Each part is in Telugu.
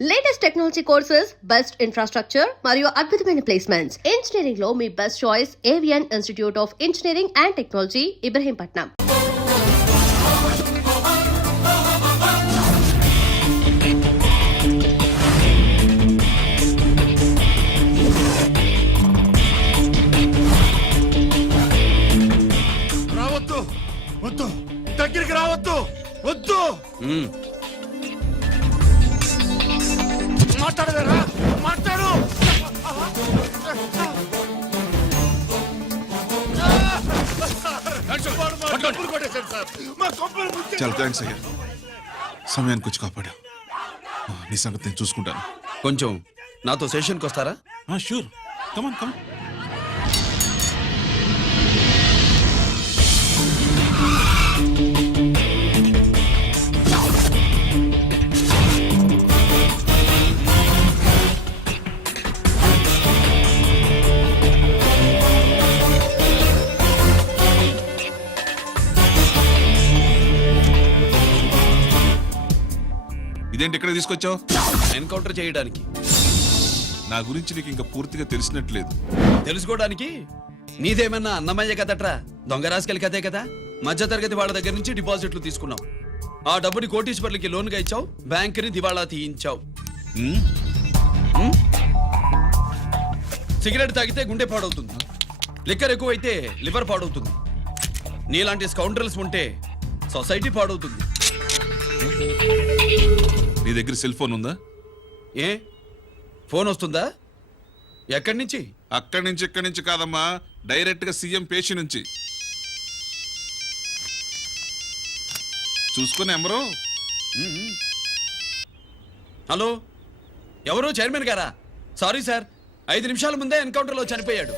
Latest technology courses, best infrastructure మరియు అద్భుతమైన ప్లేస్మెంట్స్. ఇంజనీరింగ్ లో మీ best choice Avion institute of engineering and technology, Ibrahimpatnam. రావద్దు, వద్దు, దగ్గరికి రావద్దు, వద్దు. మాట్లాడవేరా, మాట్లాడు. చాలా థ్యాంక్స్ అయ్యా, సమయానికి వచ్చి కాపాడా. నీ సంగతి నేను చూసుకుంటాను. కొంచెం నాతో సెషన్కి వస్తారా? షూర్, కమాన్ కమాన్. ఇదేంటి ఇక్కడ తీసుకొచ్చావు? ఎన్కౌంటర్ చేయడానికి. నా గురించి నీకు ఇంకా పూర్తిగా తెలిసినట్లేదు. తెలుసుకోవడానికి నీదేమన్నా అన్నమయ్య కదట్రా, దొంగ రాసుకెళ్ళి కదే కదా. మధ్యతరగతి వాళ్ళ దగ్గర నుంచి డిపాజిట్లు తీసుకున్నావు, ఆ డబ్బుని కోటీశ్వర్లకి లోన్గా ఇచ్చావు, బ్యాంకుని దివాళా తీయించావు. సిగరెట్ తాగితే గుండె పాడవుతుంది, లిక్కర్ ఎక్కువైతే లివర్ పాడవుతుంది. నీలాంటి స్కౌండ్రల్స్ ఉంటే సొసైటీ పాడవుతుంది. నీ దగ్గర సెల్ ఫోన్ ఉందా? ఏ ఫోన్ వస్తుందా? ఎక్కడి నుంచి? అక్కడి నుంచి ఇక్కడి నుంచి కాదమ్మా, డైరెక్ట్ గా సీఎం పేషి నుంచి. చూసుకుని ఎవరు? హలో, ఎవరు? చైర్మన్ గారా? సారీ సార్, 5 నిమిషాల ముందే ఎన్కౌంటర్లో చనిపోయాడు.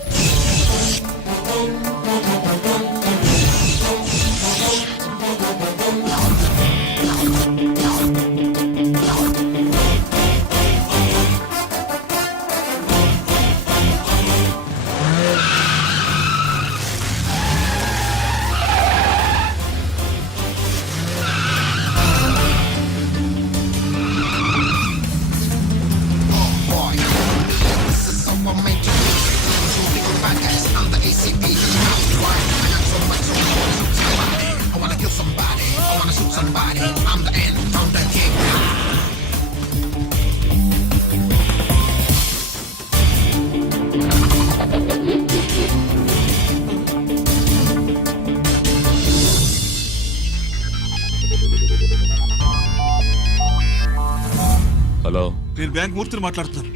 హలో, నేను బ్యాంక్ మూర్తిని మాట్లాడుతున్నాను.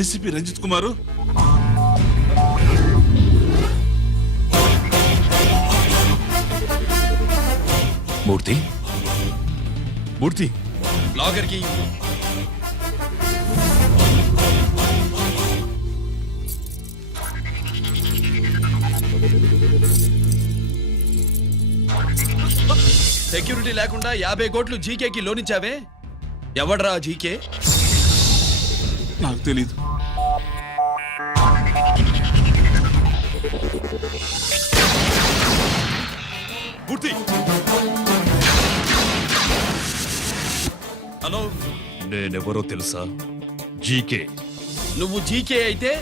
ఏసీపీ రంజిత్ కుమారు. మూర్తి మూర్తి లాగర్కి సెక్యూరిటీ లేకుండా 50 కోట్లు జీకేకి లోన్ ఇచ్చావే, ఎవడ్రా జీకే? నాకు తెలీదు. మూర్తి, హలో, నేనెవరో తెలుసా? జీకే. నువ్వు జీకే అయితే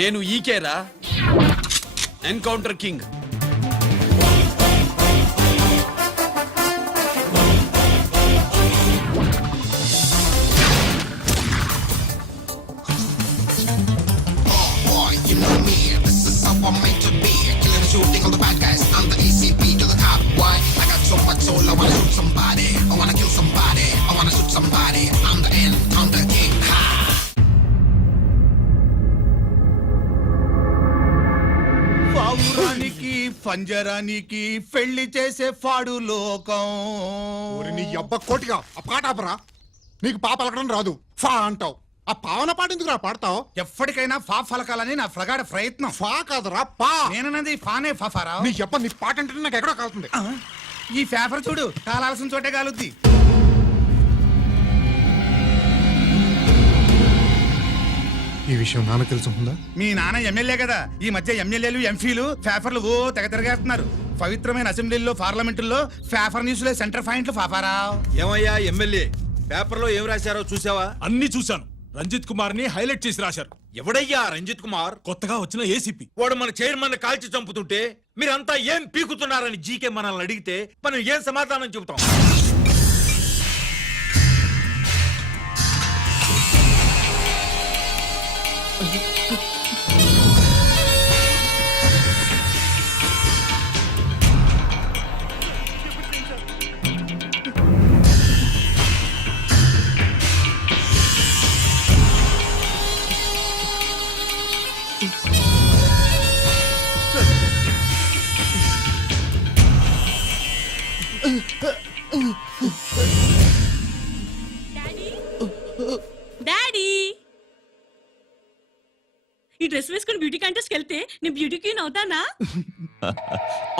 నేను ఈకేరా, encounter king. Shooting all the bad guys, I'm the ACP to the top. Why? I got so much soul, I wanna shoot somebody. I wanna kill somebody. I wanna shoot somebody. I'm the end, I'm the king. Ha! పావురానికి పంజరానికి పెళ్లి చేసే ఫాడు లోకం. నీ అబ్బ కోటిగా ఆ పాట ఆపరా. నీకు పాప పలకడం రాదు, ఫా అంటావు. ఆ పావన పాట ఎందుకు రా పాడతావు? ఎప్పటికైనా ఫా ఫలకాలని నా ప్రగాఢ ప్రయత్నం. ఫా కాదురా, పా. నేనన్నది ఫానే ఫాఫారా. నీ అబ్బ నీ పాట అంటే నాకు ఎక్కడో కాలుతుంది. ఈ పేపర్ చూడు, కాలాల్సిన చోటే కాలుద్ది. ఈ విషయం నాన్న తెలుసుకుందా? మీ నాన్న ఎమ్మెల్యే కదా, ఈ మధ్య ఎమ్మెల్యేలు ఎంపీలు పేపర్లు ఓ తెగ తిరగేస్తున్నారు. పవిత్రమైన అసెంబ్లీల్లో పార్లమెంటుల్లో పేపర్ న్యూస్లే సెంటర్ పాయింట్లు ఫాఫారా. ఏమయ్యా ఎమ్మెల్యే, పేపర్లో ఏం రాశారో చూసావా? అన్ని చూశాను. రంజిత్ కుమార్ ని హైలైట్ చేసి రాశారు. ఎవడయ్యా రంజిత్ కుమార్? కొత్తగా వచ్చిన ఏసీపీ. వాడు మన చైర్మన్ కాల్చి చంపుతుంటే మీరంతా ఏం పీకుతున్నారని జీకే మనల్ని అడిగితే మనం ఏం సమాధానం చెబుతాం? డాడీ ఈ డ్రెస్ వేసుకుని బ్యూటీ కాంటెస్ట్ వెళ్తే నేను బ్యూటీ క్వీన్ అవుతానా?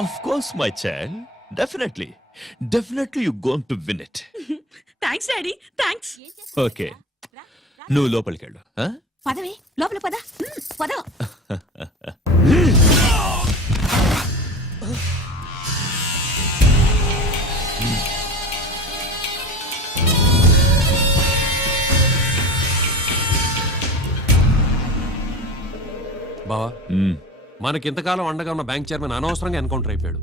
Of course my child, definitely you going to win it. Thanks daddy, thanks. Okay, నువ్వు లోపలికి వెళ్ళు. పదవే లోపల పద. పద. బావా, మనకి ఇంతకాలం అండగా ఉన్న బ్యాంక్ చైర్మన్ అనవసరంగా ఎన్కౌంటర్ అయిపోయాడు.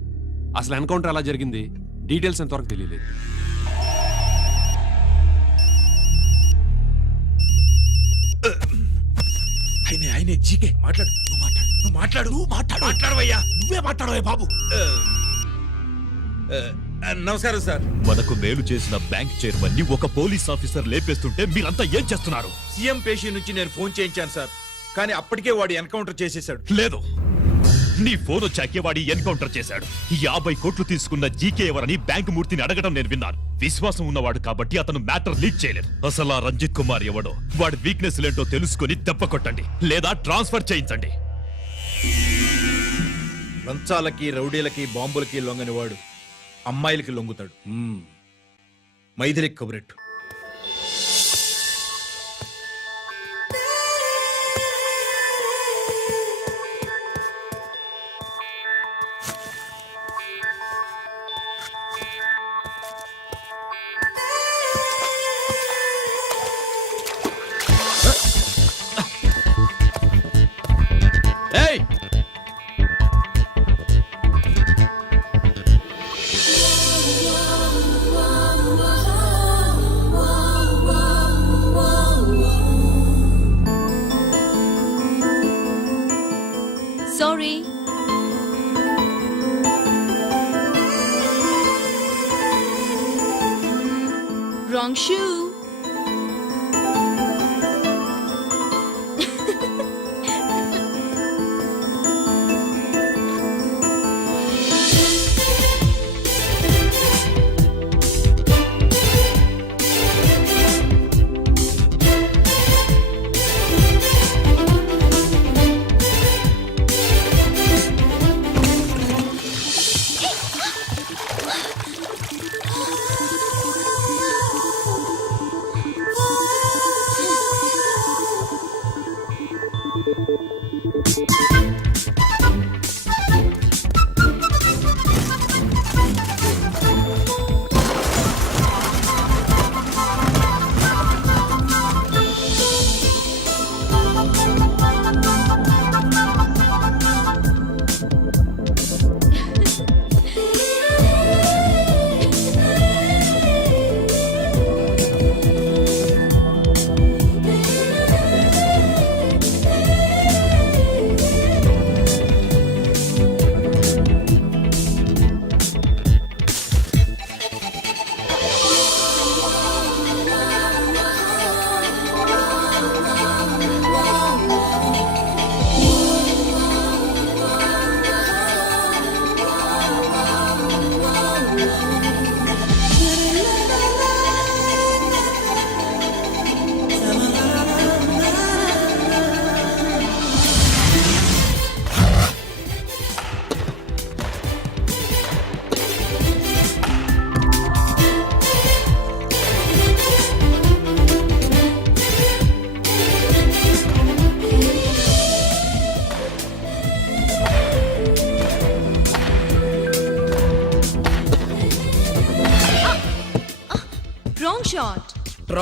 అసలు ఎన్కౌంటర్ ఎలా జరిగింది, డీటెయిల్స్ ఎంతవరకు తెలియలేదు. ఆయనే జీకే మాట్లాడు. మాట్లాడవయ్యా. నువ్వే మాట్లాడవే బాబు. నమస్కారం సార్. మనకు మేలు చేసిన బ్యాంక్ చైర్మన్ ని ఒక పోలీస్ ఆఫీసర్ లేపేస్తుంటే మీరంతా ఏం చేస్తున్నారు? సీఎం పేషి నుంచి నేను ఫోన్ చేయించాను సార్, కానీ అప్పటికే వాడు ఎన్కౌంటర్ చేసేశాడు. లేదు, నీ ఫోన్ వచ్చాకే వాడి ఎన్కౌంటర్ చేశాడు. 50 కోట్లు తీసుకున్న జీకే ఎవరని బ్యాంకు మూర్తిని అడగడం నేను విన్నాను. విశ్వాసం ఉన్నవాడు కాబట్టి అతను మ్యాటర్ లీక్ చేయలేదు. అసలు ఆ రంజిత్ కుమార్ ఎవడో, వాడి వీక్నెస్ ఏంటో తెలుసుకుని దెబ్బ కొట్టండి, లేదా ట్రాన్స్ఫర్ చేయించండి. లంచాలకి, రౌడీలకి, బాంబులకి లొంగని వాడు అమ్మాయిలకి లొంగుతాడు. మైథిలికి కబురెట్టు. ఏయ్, sorry. Wrong shoe.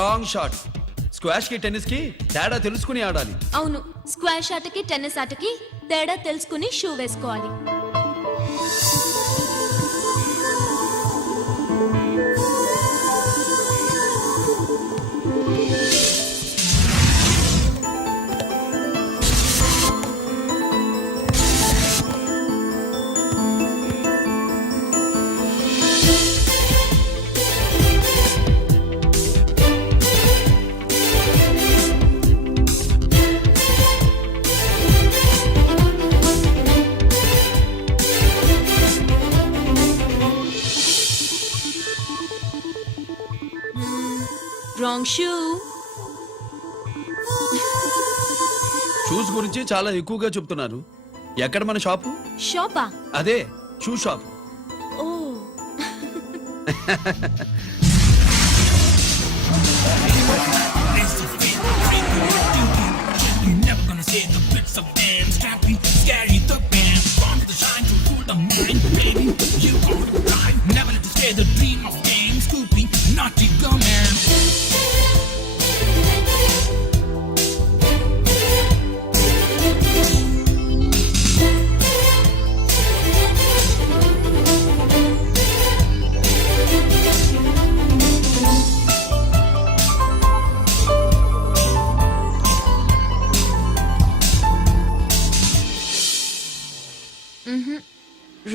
Wrong shot. Squash కి టెన్నిస్ కి తేడా తెలుసుకుని ఆడాలి. అవును, స్క్వాష్ ఆటకి టెన్నిస్ ఆటకి తేడా తెలుసుకుని షూ వేసుకోవాలి. Wrong shoe. షూస్ గురించి చాలా ఎక్కువగా చెప్తున్నారు. ఎక్కడ మన షాపు? షాపా? అదే షూ షాప్. ఓ,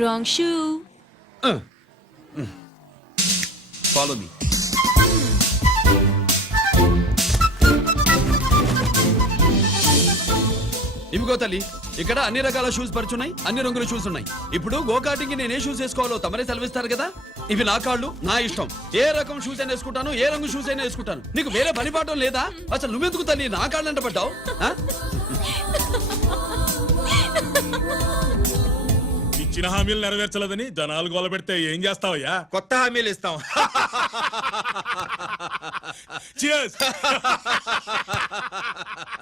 రాంగ్ షూ. Follow me. ఇవిగో తల్లి, ఇక్కడ అన్ని రకాల షూస్ పరుచున్నాయి, అన్ని రంగుల షూస్ ఉన్నాయి. ఇప్పుడు గోకాటింగ్ కి నేను ఏ షూస్ వేసుకోవాలో తమరే సెలవిస్తారు కదా. ఇవి నా కాళ్ళు, నా ఇష్టం. ఏ రకం షూస్ అయినా వేసుకుంటాను, ఏ రంగు షూస్ అయినా వేసుకుంటాను. నీకు వేరే పని పాఠం లేదా? అసలు నువ్వెందుకు తల్లి నా కాళ్ళు అంట పడ్డావు? ఇచ్చిన హామీలు నెరవేర్చలేదని జనాలు గోల పెడితే ఏం చేస్తావయ్యా? కొత్త హామీలు ఇస్తాం. Cheers!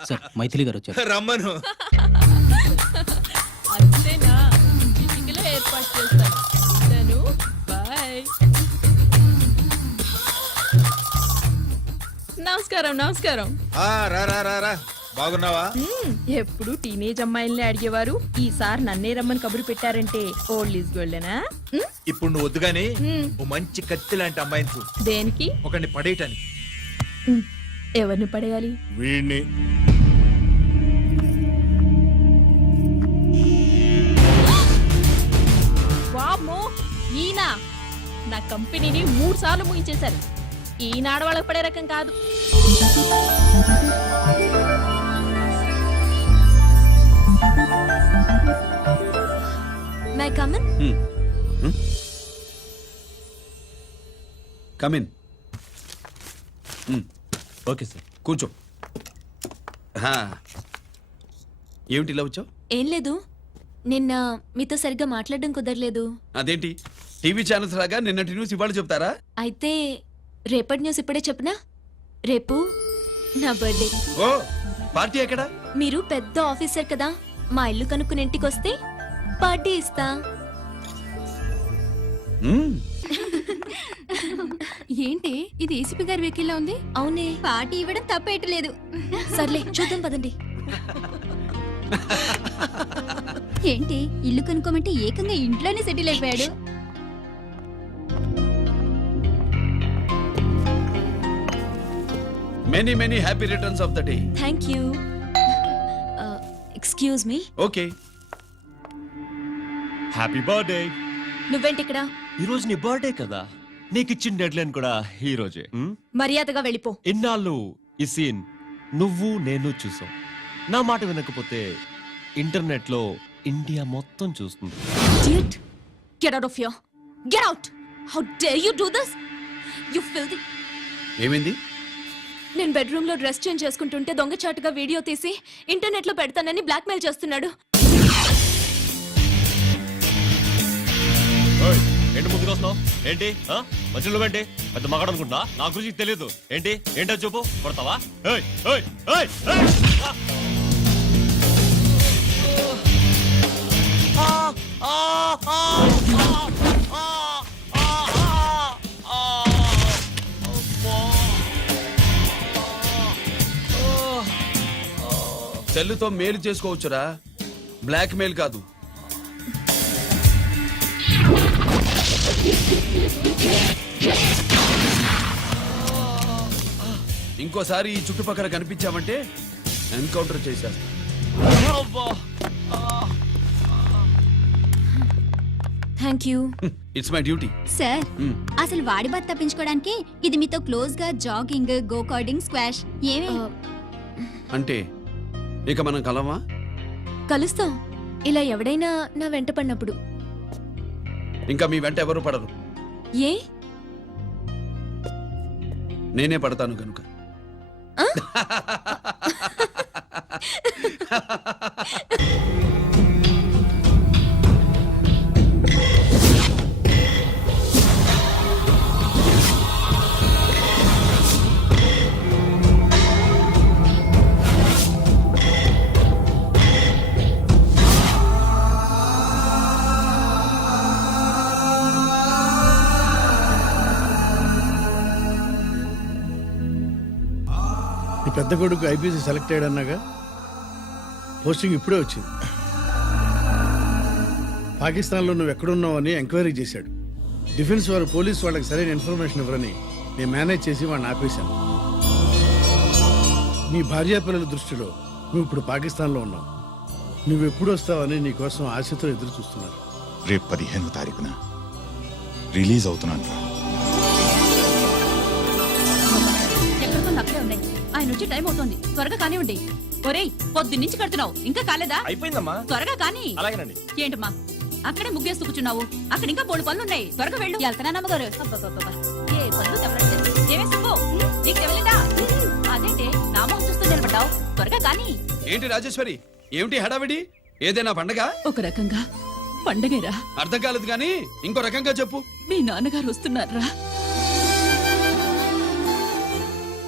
సార్ మైథిలి గారు వచ్చారు. రమ్మను. అంతేనా? చిటికలో ఏర్పాటు చేస్తాను. నేను బాయ్. నమస్కారం. నమస్కారం. రా రా రా రా. బాగున్నావా? ఎప్పుడు టీనేజ్ అమ్మాయిల్ని అడిగేవారు, ఈసారి నన్నే రమ్మని కబురు పెట్టారంటే ఓల్డ్ ఈజ్ గోల్డెనా? ఇప్పుడు నువ్వు వద్దుగానే ఓ మంచి కత్తి లాంటి అమ్మాయిని చూ. దేనికి? ఒకరిని పడేయటానికి. ఎవరిని పడేయాలి? వీడిని. వామ్మో, ఈయన నా కంపెనీని 3 సార్లు ముగించేశారు. ఈయన ఆడవాళ్ళకి పడే రకం కాదు. My come on. Come in. Okay sir. కూర్చో. ఏమిటి ఇలా వచ్చావు? ఏం లేదు, నిన్న మీతో సరిగ్గా మాట్లాడడం కుదరలేదు. అదేంటి, టీవీ ఛానల్స్ లాగా నిన్నటి న్యూస్ ఇవాళ చెప్తారా? అయితే రేపటి న్యూస్ ఇప్పుడే చెప్పనా? రేపు నా బర్త్డే. ఓ, పార్టీ ఎక్కడ? మీరు పెద్ద ఆఫీసర్ కదా, మా ఇల్లు కనుక్కుని ఇంటికి వస్తే పార్టీ ఇస్తా. ఏంటి ఇది ఏసీపీ గారి వెహికల్లా ఉంది? అవునే, పార్టీ ఇవ్వడం తప్పేయట్లేదు. సర్లే చూద్దాం పదండి. ఏంటి ఇల్లు కనుక్కోమంటే ఏకంగా ఇంట్లోనే సెటిల్ అయిపోయాడు. Many many happy returns of the day. Thank you. Excuse me. Okay. Happy birthday. నువ్వేంటి ఇక్కడ? ఈ రోజు నీ బర్త్డే కదా, నీకు ఇచ్చిన డెడ్ లైన్ కూడా ఈ రోజే. మర్యాదగా వెళ్ళిపో. ఇన్నాళ్ళు ఈ సీన్ నువ్వు నేను చూసాం. నా మాట వినకపోతే ఇంటర్నెట్ లో ఇండియా మొత్తం చూస్తుంది. Idiot. Get out of here. Get out. How dare you do this? You filthy. ఏమైంది? నేను బెడ్రూమ్ లో డ్రెస్ చేంజ్ చేసుకుంటుంటే దొంగచాటుగా వీడియో తీసి ఇంటర్నెట్ లో పెడతానని బ్లాక్మెయిల్ చేస్తున్నాడు. ఏంటి ముందుకు వస్తున్నావు? ఏంటి మధ్యలో ఏంటి? పెద్ద మగాడు అనుకుంటున్నా, నా గురించి తెలియదు. ఏంటి ఏంటో చూపు, కొడతావా? ఏయ్, ఏయ్, ఏయ్, ఏయ్! సెల్లుతో మేలు చేసుకోవచ్చురా, బ్లాక్ మెయిల్ కాదు. ఇంకోసారి ఈ చుట్టుపక్కల కనిపించామంటే ఎన్కౌంటర్ చేసేస్తా. Thank you it's my duty. Sir అసలు వాడి బాధ తప్పించుకోవడానికి ఇది మీతో క్లోజ్ గా జాగింగ్ గో కార్డింగ్ స్క్వాష్ ఏమే అంటే ఇక మనం కలవా? కలుస్తాం, ఇలా ఎవడైనా నా వెంట పడినప్పుడు. ఇంకా మీ వెంట ఎవరు పడరు, ఏ? నేనే పడతాను కనుక. నీ పెద్ద కొడుకు ఐపీసీ సెలెక్ట్ అయ్యాడన్నాగా, పోస్టింగ్ ఇప్పుడే వచ్చింది. పాకిస్తాన్లో నువ్వు ఎక్కడున్నావు అని ఎంక్వైరీ చేశాడు. డిఫెన్స్ వారు పోలీసు వాళ్ళకి సరైన ఇన్ఫర్మేషన్ ఇవ్వరని నేను మేనేజ్ చేసి వాడిని ఆపేశాను. నీ భార్యాపిల్లల దృష్టిలో నువ్వు ఇప్పుడు పాకిస్తాన్లో ఉన్నావు. నువ్వు ఎప్పుడు వస్తావని నీ కోసం ఆశతో ఎదురు చూస్తున్నారు. రేపు 15వ తారీఖున రిలీజ్ అవుతున్నాను రా. ఎక్కడికో అక్కడే ఉన్నాయి. ఆయన వచ్చి టైం అవుతోంది, త్వరగా కానివ్వండి. ఒరేయ్, పొద్దున్నుంచి కడుతున్నావు, ఇంకా కాలేదా? అయిపోయిందమ్మా. త్వరగా కానీ. అలాగేనండి. ఏంటమ్మా అక్కడే ముగ్గేస్తూ కూర్చున్నావు? అక్కడ ఇంకా 3 పనులున్నాయి, త్వరగా వెళ్ళు. వెళ్తానా అమ్మగారు? ఏ పనులు తెవలంటే ఏమే సుబ్బు, నీకు తెవలేదా? అదేంటే నా మొహం చూస్తూ నిలబడ్డావు, త్వరగా కానీ. ఏంటి రాజేశ్వరి, ఏమిటి హడావిడి? ఏదైనా పండగ? ఒక రకంగా పండగేరా. అర్థం కాలేదు కానీ ఇంకో రకంగా చెప్పు. మీ నాన్నగారు వస్తున్నారా?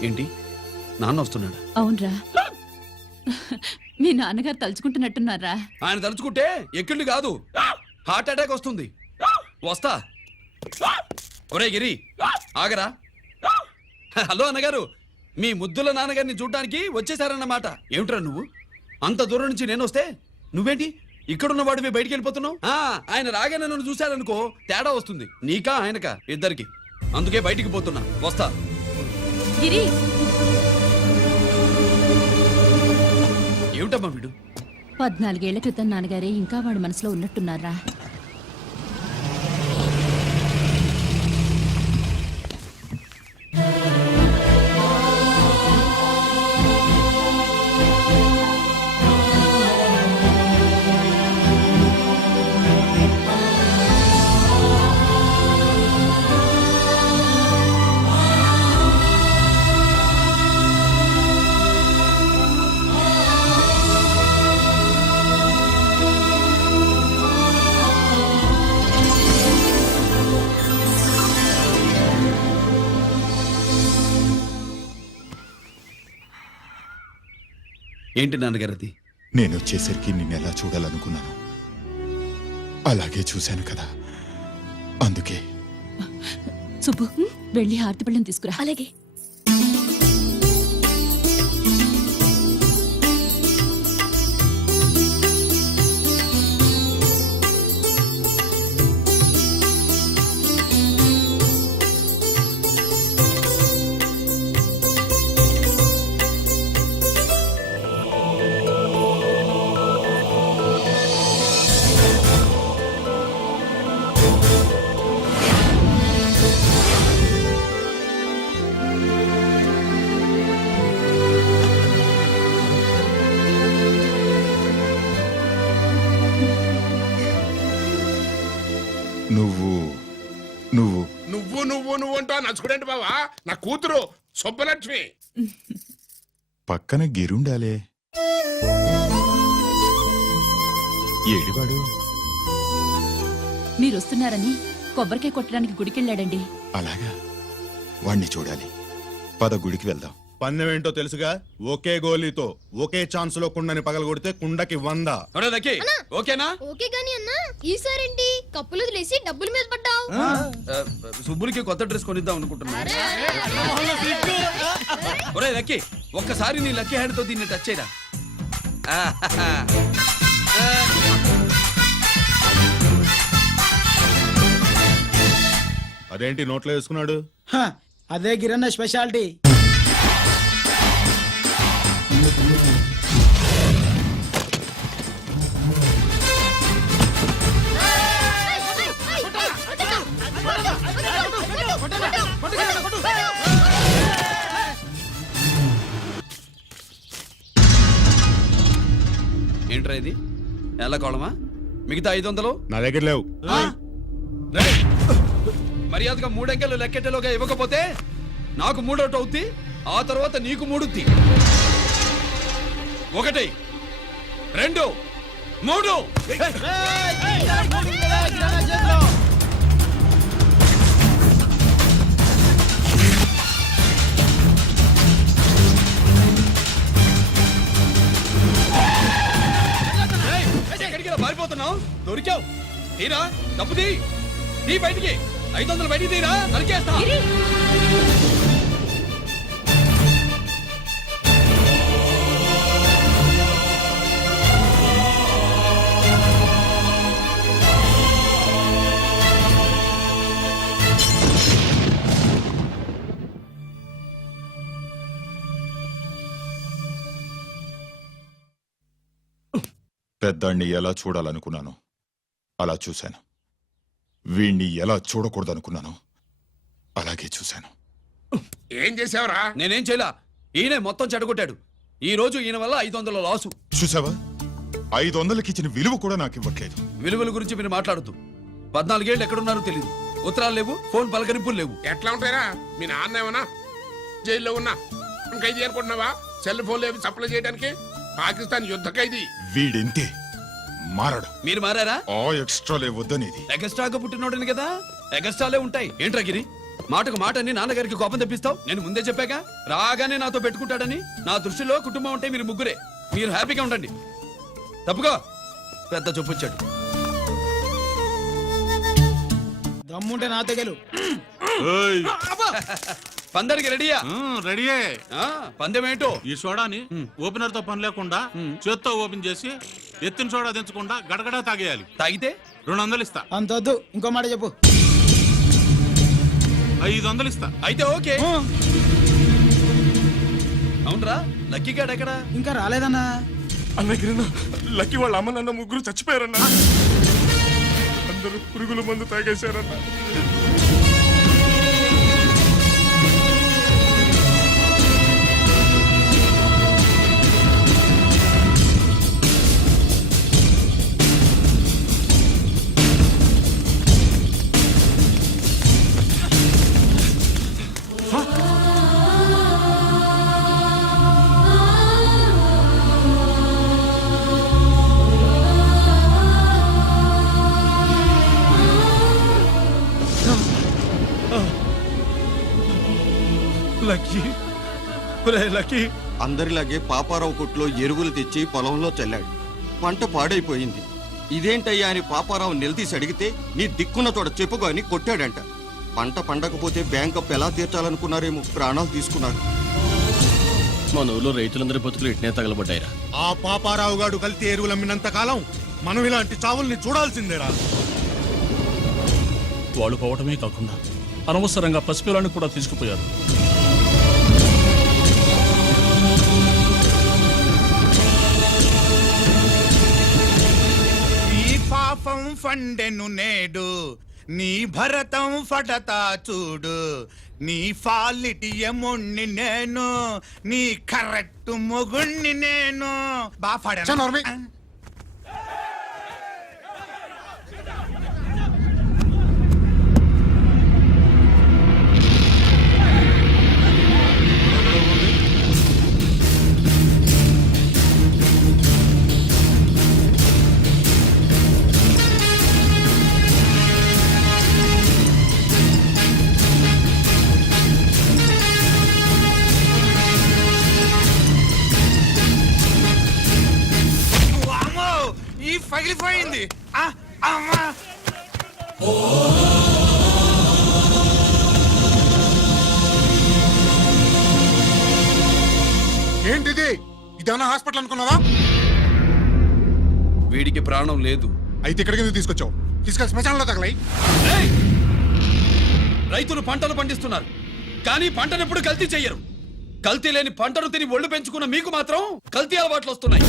ఏంటి, నాన్న వస్తున్నాడా? అవునరా, మీ నాన్నగారు తలుచుకుంటున్నట్టున్నారా? ఆయన తలుచుకుంటే ఎక్కిళ్ళు కాదు, హార్ట్ అటాక్ వస్తుంది. వస్తా. ఒరే గిరి, ఆగరా. హలో అన్నగారు, మీ ముద్దుల నాన్నగారిని చూడటానికి వచ్చేసారన్నమాట. ఏమిట్రా నువ్వు? అంత దూరం నుంచి నేను వస్తే నువ్వేంటి ఇక్కడున్న వాడివి బయటికి వెళ్ళిపోతున్నావు? ఆయన రాగానే నన్ను చూశాడనుకో తేడా వస్తుంది, నీకా ఆయనకా ఇద్దరికి. అందుకే బయటికి పోతున్నా, వస్తా. గిరి, ఏమిటమ్మా వీడు? 14 ఏళ్ల క్రితం నాన్నగారే ఇంకా వాడి మనసులో ఉన్నట్టున్నారా? ఏంటి నాన్నగారు అది? నేను వచ్చేసరికి నిన్ను ఎలా చూడాలనుకున్నాను అలాగే చూశాను కదా, అందుకే. సుబ్బు, వెళ్ళి హారతి పళ్ళని తీసుకురా. అలాగే. నువ్వు నువ్వు నువ్వు నువ్వు నువ్వు అంటూ నచ్చుకునేంటి బావా? నా కూతురు సుబ్బలక్ష్మి. పక్కన గిరుండాలే. ఏడివాడు? మీరు వస్తున్నారని కొబ్బరికాయ కొట్టడానికి గుడికెళ్ళాడండి. అలాగా, వాణ్ణి చూడాలి. పద గుడికి వెళ్దాం. పందెం ఏంటో తెలుసుగా, ఒకే గోలీతో ఒకే ఛాన్స్ లో కుండని పగలగొడితే కుండకి 100. ఓకేనా? ఓకే గాని అన్నా, ఈసారేంటి కప్పులు వదిలేసి డబ్బుల మీద పడ్డావు? సుబ్బులకి కొత్త డ్రెస్ కొనిద్దాం అనుకుంటున్నా. ఒరే లక్కీ, ఒక్కసారి నీ లక్కీ హ్యాండ్ తో దీన్ని టచ్ చేయరా. అదేంటి నోట్లో వేసుకున్నాడు? అదే గిరన్న స్పెషాలిటీ. ఏంట్రా ఇది ఎలా కోళమా? మిగతా 500 నా దగ్గర లేవు. రేయ్! మర్యాదగా 3 అంకెలు లెక్కెట్టేలోగా ఇవ్వకపోతే నాకు 3 అవుద్ది, ఆ తర్వాత నీకు 3. 1 2 3. ఎక్కడికి పారిపోతున్నావు? దొరికావు. తీరా డబ్బు తీ బయటికి. 500 బయటికి తీరా, నరికేస్తా. పెద్దాన్ని ఎలా చూడాలనుకున్నాను అలా చూశాను. వీణ్ణి ఎలా చూడకూడదనుకున్నాను అలాగే చూశాను. ఏం చేసావురా? నేనేం చేయలా, ఈయనే మొత్తం చెడగొట్టాడు. ఈ రోజు ఈయన వల్ల 500 లాసు. చూసావా, 500కి ఇచ్చిన విలువ కూడా నాకు ఇవ్వట్లేదు. విలువల గురించి మీరు మాట్లాడద్దు. 14 ఏళ్ళు ఎక్కడున్నారో తెలియదు. ఉత్తరాలు లేవు, ఫోన్ పలకరింపులు లేవు. ఎట్లా ఉంటారా? మీ నాన్న ఏమన్నా జైల్లో ఉన్నా ఖైదీ అనుకుంటున్నావా? సెల్ ఫోన్ లేవు సప్లై చేయడానికి. పాకిస్తాన్ యుద్ధ ఖైదీ. వీడింతే మారడు. మీరు మారారా? ఆ ఎక్స్ట్రాలే వద్దనేది. ఎగస్ట్రాగా పుట్టినోడని కదా, ఎగస్ట్రాలే ఉంటాయి. ఏంట్రా గిరి, మాటకు మాట అని నాన్నగారికి కోపం తెప్పిస్తావు? నేను ముందే చెప్పాగా రాగానే నాతో పెట్టుకుంటాడని. నా దృష్టిలో కుటుంబం అంటే మీరు ముగ్గురే. మీరు హ్యాపీగా ఉండండి. తప్పుగా పెద్ద చూపొచ్చాడు. దమ్ముంటే నా తెగలు. పందరికి రెడీయా? రెడీయే. పందెం ఏంటో? ఈ సోడాని ఓపెనర్ తో పని లేకుండా చేత్తో ఓపెన్ చేసి ఎత్తిన సోడా దించకుండా గడగడా తాగేయాలి. తాగితే 200 ఇస్తా. అంతొద్దు, ఇంకో మాట చెప్పు. 500 ఇస్తా. అయితే ఓకే. అవునరా, లక్కీ గాడు ఎక్కడా? ఇంకా రాలేదన్నా. అన్నగిరినా, లక్కీ వాళ్ళ అమ్మ నాన్న ముగ్గురు చచ్చిపోయారన్నా. అందరూ పురుగుల మందు తాగేశారన్నా. అందరిలాగే పాపారావు కొట్లో ఎరువులు తెచ్చి పొలంలో చల్లాడు. పంట పాడైపోయింది. ఇదేంటయ్యా అని పాపారావు నిలదీసి అడిగితే నీ దిక్కున్న తోడ చెప్పుకో అని కొట్టాడంట. పంట పండకపోతే బ్యాంక్ అప్పు ఎలా తీర్చాలనుకున్నారేమో ప్రాణాలు తీసుకున్నారు. మన ఊళ్ళో రైతులందరి బతుకులు ఇట్నే తగలబడ్డాయిరా. ఆ పాపారావు గాడు కల్తీ ఎరువులు అమ్మినంత కాలం మనం ఇలాంటి చావుల్ని చూడాల్సిందేరా. వాళ్ళు పోవటమే కాకుండా అనవసరంగా పసిపిల్లాన్ని కూడా తీసుకుపోయారు. నీ పాపం ఫండెను నేడు, నీ భరతం ఫడతా చూడు. నీ ఫాలిటి ఎముణ్ణి నేను, నీ కరెక్ట్ మొగుణ్ణి నేను. చనోర్మి. పగిలిపోయింది. అమ్మా, ఏంటిది? ఇదేమన్నా హాస్పిటల్ అనుకున్నావా? వీడికి ప్రాణం లేదు. అయితే ఇక్కడికి ఎందుకు తీసుకొచ్చావు? తీసుకెళ్ళి శ్మశానంలో తగలై. ఏయ్! రైతులు పంటలు పండిస్తున్నారు, కానీ పంటనెప్పుడు కల్తీ చెయ్యరు. కల్తీ లేని పంటను తిని ఒళ్ళు పెంచుకున్న మీకు మాత్రం కల్తీ అలవాట్లు వస్తున్నాయి.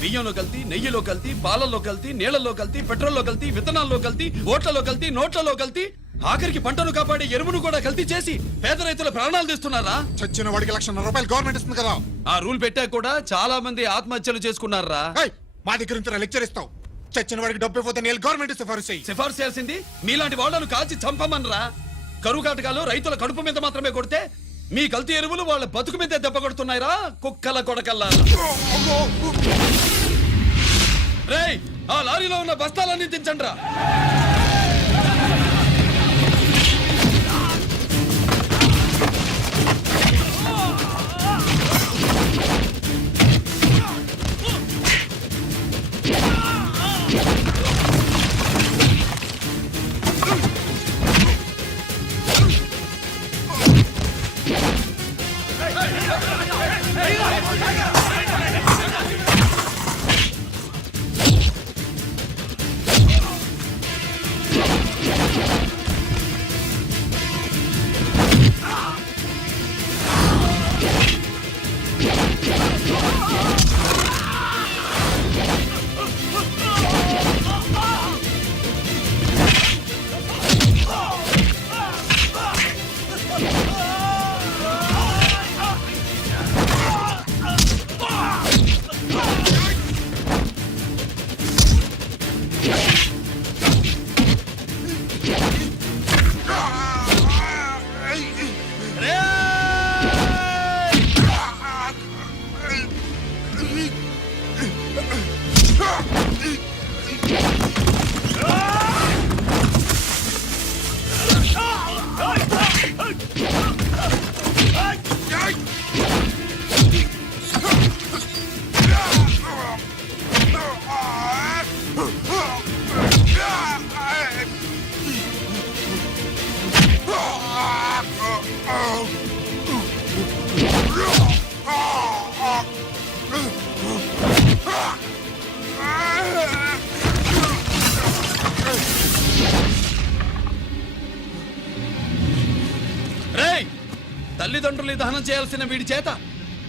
బియ్యంలో కల్తీ, నెయ్యిలో కల్తీ, పాలల్లో కల్తీ, నీళ్లలో కల్తీ, పెట్రోల్లో కల్తీ, విత్తనాల్లో కల్తీ, ఓట్లలో కల్తీ, నోట్లలో కల్తీ, ఆఖరికి పంటను కాపాడే ఎరువును కూడా కల్తీ చేసి పేద రైతుల ప్రాణాలు తీస్తున్నారా? చచ్చిన వాడికి ₹1,00,000 గవర్నమెంట్ ఇస్తుంది కదా. ఆ రూల్ పెట్టా కూడా చాలా మంది ఆత్మహత్యలు చేసుకున్నారా? ఏయ్, మా దగ్గర ఇంత లెక్చర్ ఇస్తావు. చచ్చిన వాడికి డబ్బు ఇవ్వతే నేను గవర్నమెంట్ సిఫారసు చెయ్యి. సిఫార్సు చేయాల్సింది మీలాంటి వాళ్ళను కాల్చి చంపమనరా? కరువు కాటకాలు రైతుల కడుపు మీద మాత్రమే కొడితే మీ కల్తీ ఎరువులు వాళ్ళ బతుకు మీద దెబ్బ కొడుతున్నాయిరా కుక్కల కొడకల్లా. రేయ్, ఆ లారీలో ఉన్న బస్తాలన్నీ దించండ్రా. రేయ్, తల్లిదండ్రుల్ని దహనం చేయాల్సిన వీడి చేత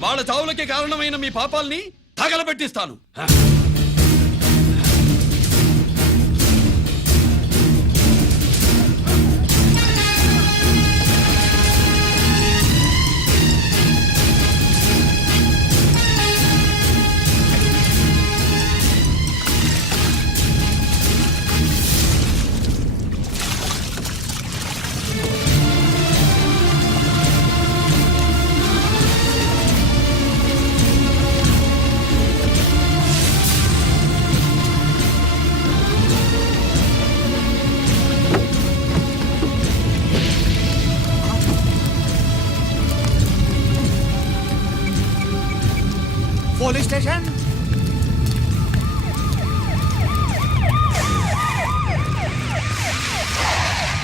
వాళ్ళ చావులకి కారణమైన మీ పాపాల్ని తగలబెట్టిస్తాను. Police station.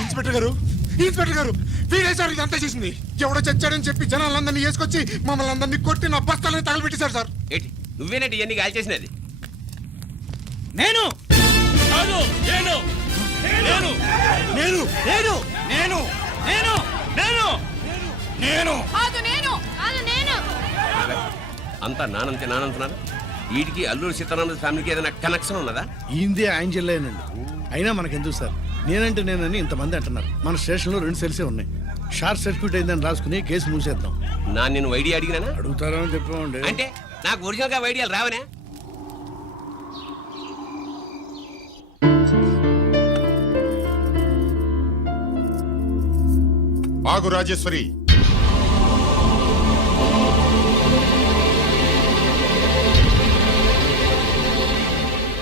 ఇన్స్పెక్టర్ గారు, ఇన్స్పెక్టర్ గారు, వీడే సార్ ఇదంతా చేసింది. ఎవడో చచ్చాడని చెప్పి జనాలందరినీ వేసుకొచ్చి మమ్మల్ని అందరినీ కొట్టి నా బస్తాలని తగలబెట్టేశారు సార్. ఏంటి నువ్వేనండి ఇవన్నీ గాలి చేసినది? నేను కాదు, నేను నేను నేను నేను నేను నేను నేను నేను అంతా నానంటున్నారు. వీడికి అల్లూరి సీతారామరాజు ఫ్యామిలీకి ఏదైనా కనెక్షన్ ఉన్నదా? ఈందే ఆయన జిల్లానండి. అయినా మనకెందుకు సార్, నేనంటే నేనని ఇంతమంది అంటున్నారు. మన స్టేషన్లో 2 సెల్సే ఉన్నాయి. షార్ట్ సర్క్యూట్ అయిందని రాసుకుని కేసు మూసేద్దాం. నేను వైడి అడిగినా అడుగుతారో అని చెప్పామండి. అంటే నాకు ఒరిజినల్ గా వైడియాలు రావనే? ఆగు రాజేశ్వరి.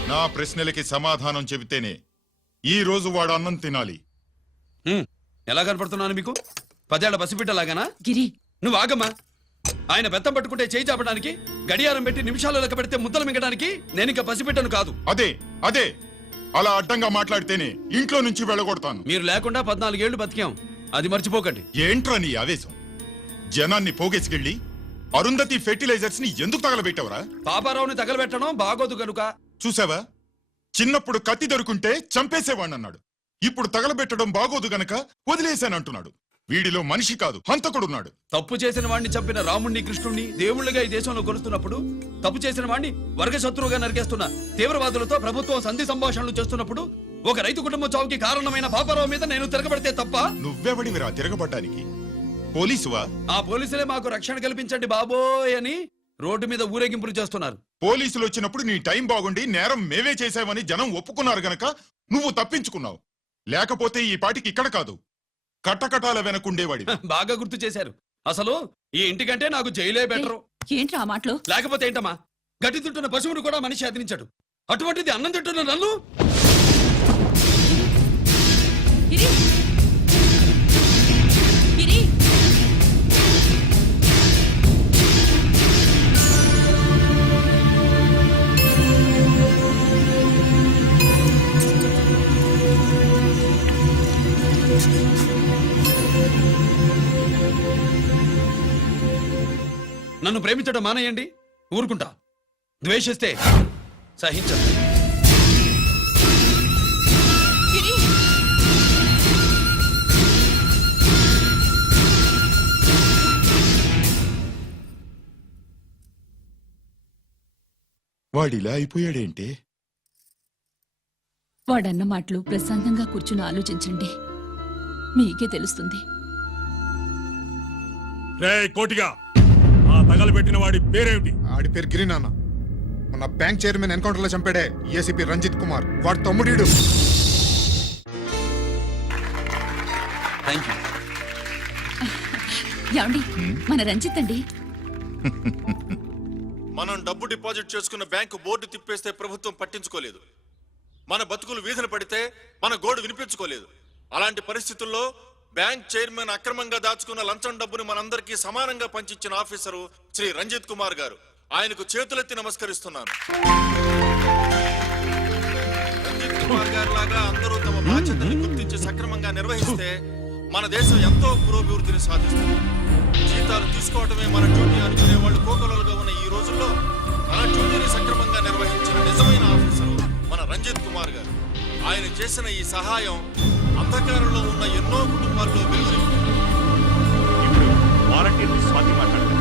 నా ప్రశ్నలకి సమాధానం చెబితేనే ఈ రోజు వాడు అన్నం తినాలి. ఎలా కనపడుతున్నాను మీకు? 10 ఏళ్ల పసిబిడ్డలాగానా? గిరి, నువ్వు ఆగమ్మా. ఆయన బెత్తం పట్టుకుంటే చేయి చాపడానికి, గడియారం పెట్టి నిమిషాలు లెక్క పెడితే ముద్దలు మింగడానికి నేను ఇంకా పసిబిడ్డను కాదు. అదే అదే అలా అడ్డంగా మాట్లాడితేనే ఇంట్లో నుంచి వెళ్ళగొడతాను. మీరు లేకుండా 14 ఏళ్లు బతికాం, అది మర్చిపోకండి. ఏంట్రా నీ ఆవేశం? జనాన్ని పోగేసుకెళ్ళి అరుంధతి ఫెర్టిలైజర్స్ ని ఎందుకు తగలబెట్టావురా? పాపారావుని తగలబెట్టడం బాగోదు గనుక. చూసావా చిన్నప్పుడు కత్తి దొరుకుంటే చంపేసేవాణ్ణన్నాడు. ఇప్పుడు తగలబెట్టడం బాగోదు గనక వదిలేశానంటున్నాడు. వీడిలో మనిషి కాదు, హంతకుడున్నాడు. తప్పు చేసిన వాడిని చంపిన రాముణ్ణి కృష్ణుణ్ణి దేవుళ్ళుగా ఈ దేశంలో కొలుస్తున్నప్పుడు, తప్పు చేసిన వాడిని వర్గశత్రువుగా నరికేస్తున్న తీవ్రవాదులతో ప్రభుత్వం సంధి సంభాషణలు చేస్తున్నప్పుడు, ఒక రైతు కుటుంబం చావుకి కారణమైన పాపారావు మీద నేను తిరగబడితే తప్ప? నువ్వెవడివిరా తిరగబడ్డానికి? పోలీసువా? ఆ పోలీసులే మాకు రక్షణ కల్పించండి బాబోయ్ అని రోడ్డు మీద ఊరేగింపులు చేస్తున్నారు. పోలీసులు వచ్చినప్పుడు నీ టైం బాగుండి నేరం మేమే చేశామని జనం ఒప్పుకున్నారు గనక నువ్వు తప్పించుకున్నావు. లేకపోతే ఈ పాటికి ఇక్కడ కాదు, కట్టకటాల వెనకుండేవాడి. బాగా గుర్తు చేశారు. అసలు ఈ ఇంటికంటే నాకు జైలే బెటరు. ఏంట్రా ఆ మాటలు? లేకపోతే ఏంటమ్మా, గడ్డి తింటున్న పశువును కూడా మనిషి అదిలించాడు. అటువంటిది అన్నం తింటున్న నన్ను? గిరి! గిరి! నన్ను ప్రేమించడం మానేయండి, ఊరుకుంటా. ద్వేషిస్తే సహించదు. గిరి! వాడిలా అయిపోయాడేంటే? వాడన్న మాటలు ప్రశాంతంగా కూర్చుని ఆలోచించండి, మీకే తెలుస్తుంది. రే కోటిగా, ఆ తగలబెట్టిన వాడి పేరేమిటి? ఆడి పేరు గిరి నాన్న. మన బ్యాంక్ చైర్మన్ ఎన్కౌంటర్ లో చంపాడే ఏసీపీ రంజిత్ కుమార్, వాడి తమ్ముడీడు. Thank you. ఏమండి, మన రంజిత్ అండి. మనం డబ్బు డిపాజిట్ చేసుకున్న బ్యాంకు బోర్డు తిప్పేస్తే ప్రభుత్వం పట్టించుకోలేదు. మన బతుకులు వీధన పడితే మన గోడు వినిపించుకోలేదు. అలాంటి పరిస్థితుల్లో బ్యాంక్ చైర్మన్ అక్రమంగా దాచుకున్న లంచం డబ్బుని మనందరికీ సమానంగా పంచిచ్చిన ఆఫీసరు శ్రీ రంజిత్ కుమార్ గారు. ఆయనకు చేతులెత్తి నమస్కరిస్తున్నాను. రంజిత్ కుమార్ గారి లాగా అందరూ తమ బాధ్యతను గుర్తించి సక్రమంగా నిర్వహిస్తే మన దేశం ఎంతో పురోభివృద్ధిని సాధిస్తుంది. జీతాలు తీసుకోవటమే మన డ్యూటీ అనుకునే వాళ్ళు కోకొలలుగా ఉన్న ఈ రోజుల్లో మన డ్యూటీని సక్రమంగా నిర్వహించిన నిజమైన ఆఫీసరు మన రంజిత్ కుమార్ గారు. ఆయన చేసిన ఈ సహాయం అంధకారంలో ఉన్న ఎన్నో కుటుంబాల్లో వెలుగునింపారు. ఇప్పుడు వారంటీ స్వాతి మాట్లాడతారు.